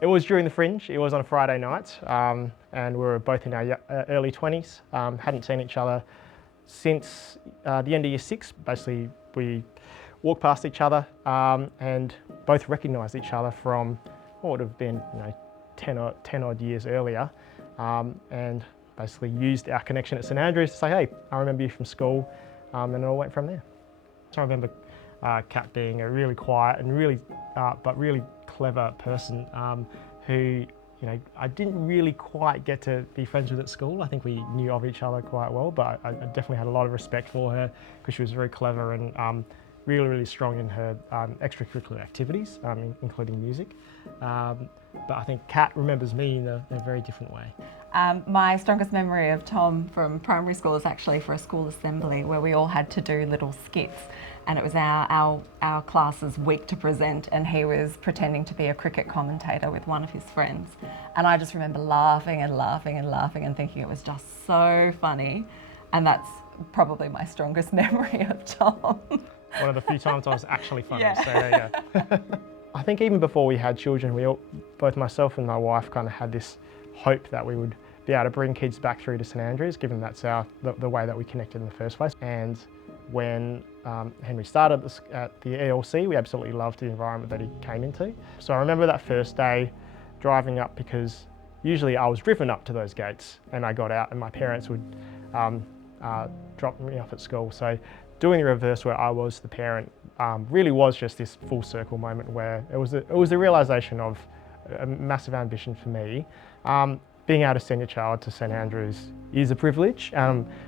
It was during the Fringe. It was on a Friday night, and we were both in our early 20s. Hadn't seen each other since the end of year 6. Basically, we walked past each other and both recognised each other from what would have been 10 odd years earlier, and basically used our connection at St Andrews to say, hey, I remember you from school, and it all went from there. So I remember Kat being a really quiet and really clever person who I didn't really quite get to be friends with at school. I think we knew of each other quite well, but I definitely had a lot of respect for her because she was very clever and really strong in her extracurricular activities, including music. But I think Kat remembers me in a very different way. My strongest memory of Tom from primary school is actually for a school assembly where we all had to do little skits, and it was our class's week to present, and he was pretending to be a cricket commentator with one of his friends. And I just remember laughing and thinking it was just so funny, and that's probably my strongest memory of Tom. One of the few times I was actually funny. Yeah. So there you go. I think even before we had children, both myself and my wife kind of had this hope that we would be able to bring kids back through to St Andrews, given that's the way that we connected in the first place. And when Henry started at the ELC, we absolutely loved the environment that he came into. So I remember that first day driving up, because usually I was driven up to those gates and I got out and my parents would drop me off at school. So doing the reverse, where I was the parent, really was just this full circle moment where it was the realisation of a massive ambition for me. Being able to send your child to St Andrews is a privilege,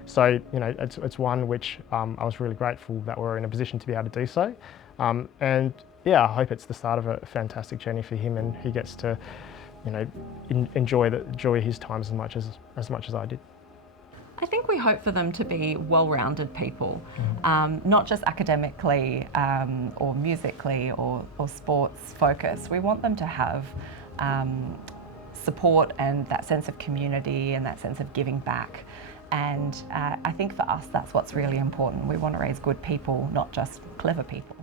so it's one which I was really grateful that we're in a position to be able to do so. And yeah, I hope it's the start of a fantastic journey for him, and he gets to enjoy his time as much as I did. I think we hope for them to be well-rounded people, not just academically or musically or sports focused. We want them to have support and that sense of community and that sense of giving back. And I think for us, that's what's really important. We want to raise good people, not just clever people.